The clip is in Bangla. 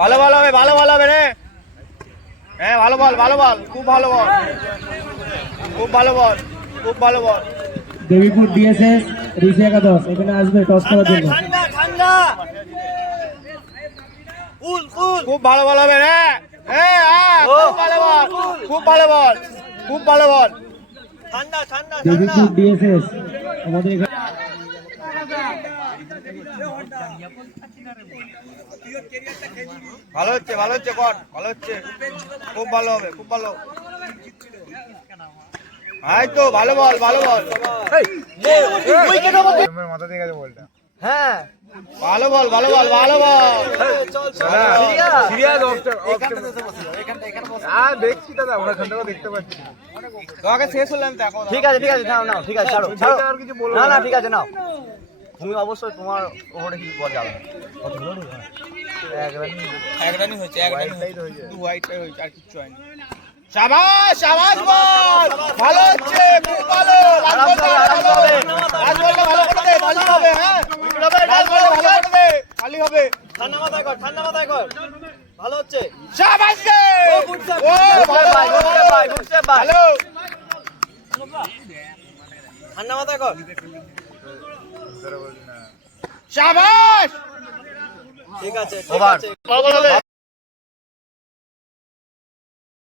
ভালো ভালো হবে, ভালো ভালো হবে রে। হ্যাঁ ভালো বল, ভালো বল, খুব ভালো বল, খুব ভালো বল, খুব ভালো বল। দেবীপুর ডিএসএস রিসি একাদশ এখানে আসবে টস করার জন্য। ঠান্ডা ঠান্ডা, খুব ভালো বল হবে রে। খুব ভালো বল, খুব ভালো বল, খুব ভালো বল। ঠান্ডা ঠান্ডা ঠান্ডা। দেবীপুর ডিএসএস আমাদের এখানে ভালো হচ্ছে, ভালো হচ্ছে, কর ভালো হচ্ছে, খুব ভালো হবে, খুব ভালো। এই তো ভালো বল, ভালো বল। মাথা দিয়ে গেছে বলটা। হ্যাঁ ভালো বল, ভালো বল, ভালো বল। দেখছি দাদা, ওরা ঘন্টা দেখতে পাচ্ছি। তোমাকে শেষ হলাম তো এখন। ঠিক আছে ঠিক আছে, নাও নাও, ঠিক আছে, ছাড়ো ছাড়ো। আর কিছু বলবো না না ঠিক আছে, নাও। তুমি অবশ্যই তোমার ওপরে কি বল যাবে না। এক রানই হয়েছে, এক রানই হয়েছে, শুধু হোয়াইটটাই হয়েছে, আর কিচ্ছু হয়নি। শাবাশ শাবাশ বল, ভালো হচ্ছে, খুব ভালো। লাস্ট বলটা ভালো হবে, লাস্ট বলটা ভালো করে দে, ভালো হবে। হ্যাঁ লাস্ট বলটা ভালো করে দে, খালি হবে। ঠান্ডা মাথায় কর, ঠান্ডা মাথায় কর, ভালো হচ্ছে। শাবাশ রে, ও ভালো ভাই, বুঝতে ভাই, বুঝতে ভাই, ভালো। ঠান্ডা মাথায় কর। শাবাশ, ঠিক আছে, ঠিক ওভার। আছে।